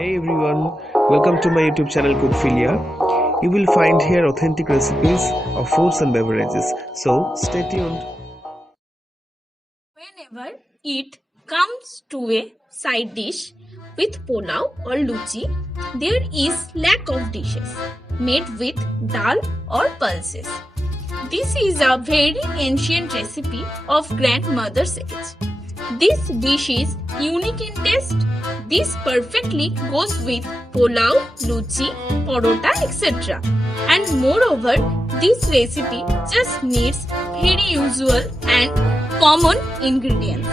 Hey everyone, welcome to my YouTube channel Cookphilia. You will find here authentic recipes of foods and beverages. So stay tuned. Whenever it comes to a side dish with pulao or luchi, there is lack of dishes made with dal or pulses. This is a very ancient recipe of grandmother's age. This dish is unique in taste. This perfectly goes with pulao, luchi, parota, etc. And moreover, this recipe just needs very usual and common ingredients.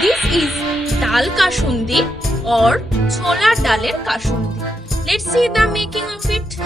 This is Daal Kasundi or Chola'r Daler Kasundi. Let's see the making of it.